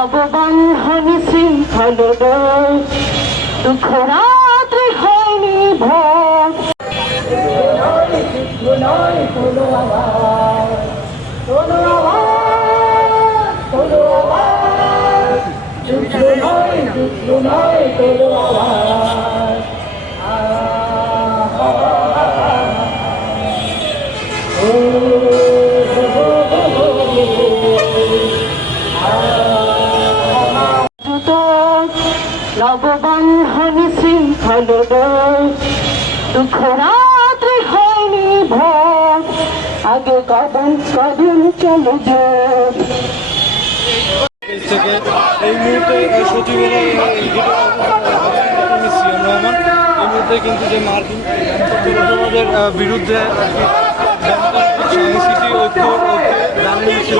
নববন্ধন শৃঙ্খল দুঃখ রাত্রি হয়নি ভোগ নববন্ধন শৃঙ্খল দুঃখ রাত্রি হয়নি ভোগ আগে কদম কদম চলে যোগ। এই মুহূর্তে সচিবালয় এই মুহূর্তে কিন্তু যে মার্কিন বিরুদ্ধে সংস্কৃতি ঐক্য জানিয়েছিল